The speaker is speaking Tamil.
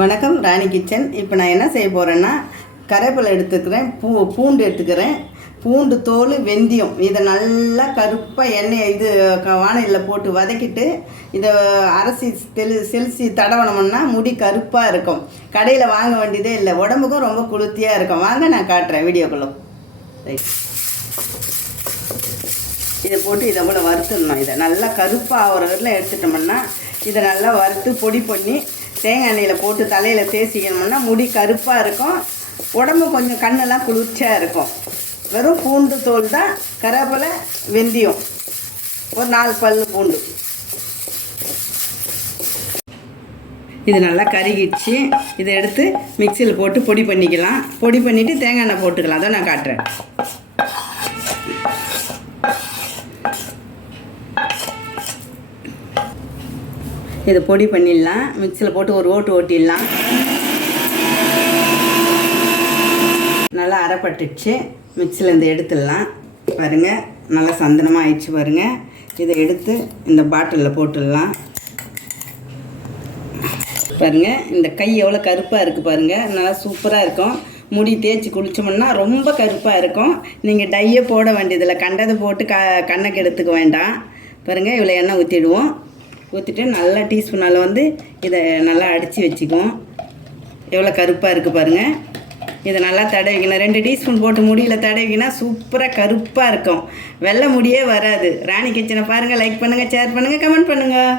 வணக்கம் ராணி கிச்சன். இப்போ நான் என்ன செய்ய போகிறேன்னா கருவேப்பிலை எடுத்துக்கிறேன் பூ பூண்டு எடுத்துக்கிறேன். பூண்டு தோல் வெந்தயம் இதை நல்லா கருப்பாக எண்ணெய் இது வானையில் போட்டு வதக்கிட்டு இதை அரைச்சி தெளி செலுசி தடவனோம்னா முடி கருப்பாக இருக்கும். கடையில் வாங்க வேண்டியதே இல்லை. உடம்புக்கும் ரொம்ப குளுத்தியாக இருக்கும். வாங்க நான் காட்டுறேன் வீடியோக்குள்ள. ரைட் இதை போட்டு இதை போல் வறுத்துடணும். இதை நல்லா கருப்பாக ஆகிற வரலாம் எடுத்துட்டோம்னா இதை நல்லா வறுத்து பொடி பண்ணி தேங்காய் எண்ணெயில் போட்டு தலையில் தேய்ச்சிக்கணும்னா முடி கருப்பாக இருக்கும். உடம்பு கொஞ்சம் கண்ணெல்லாம் குளிர்ச்சியாக இருக்கும். வெறும் பூண்டு தோல் தான் கருவேப்பிலை வெந்தயம். ஒரு நாலு பல் பூண்டு. இது நல்லா கருகிடுச்சு. இதை எடுத்து மிக்சியில் போட்டு பொடி பண்ணிக்கலாம். பொடி பண்ணிவிட்டு தேங்காய் எண்ணெய் போட்டுக்கலாம். அதை நான் காட்டுறேன். இதை பொடி பண்ணிடலாம். மிக்சியில் போட்டு ஒரு ஓட்டு ஓட்டிடலாம். நல்லா அரைப்பட்டுச்சு. மிக்சியில் இந்த எடுத்துடலாம். பாருங்கள் நல்லா சந்தனமாக ஆயிடுச்சு பாருங்கள் இதை எடுத்து இந்த பாட்டிலில் போட்டுடலாம். பாருங்கள் இந்த கை எவ்வளோ கருப்பாக இருக்குது பாருங்கள் நல்லா சூப்பராக இருக்கும். முடி தேய்ச்சி குளிச்சோம்னா ரொம்ப கருப்பாக இருக்கும். நீங்கள் டையே போட வேண்டியதில்லை. கண்டதை போட்டு க கண்ணக்கு எடுத்துக்க வேண்டாம். பாருங்கள் இவ்வளோ எண்ணெய் ஊற்றிடுவோம். ஊற்றிட்டு நல்லா டீஸ்பூனால் வந்து இதை நல்லா அடித்து வச்சுக்குவோம். எவ்வளோ கருப்பாக இருக்குது பாருங்கள் இதை நல்லா தடவிக்கணும் ரெண்டு டீஸ்பூன் போட்டு முடியல தடவிக்கினா சூப்பராக கருப்பாக இருக்கும். வெள்ளை முடியே வராது. ராணி கிச்சனை பாருங்கள் லைக் பண்ணுங்கள் ஷேர் பண்ணுங்கள் கமெண்ட் பண்ணுங்கள்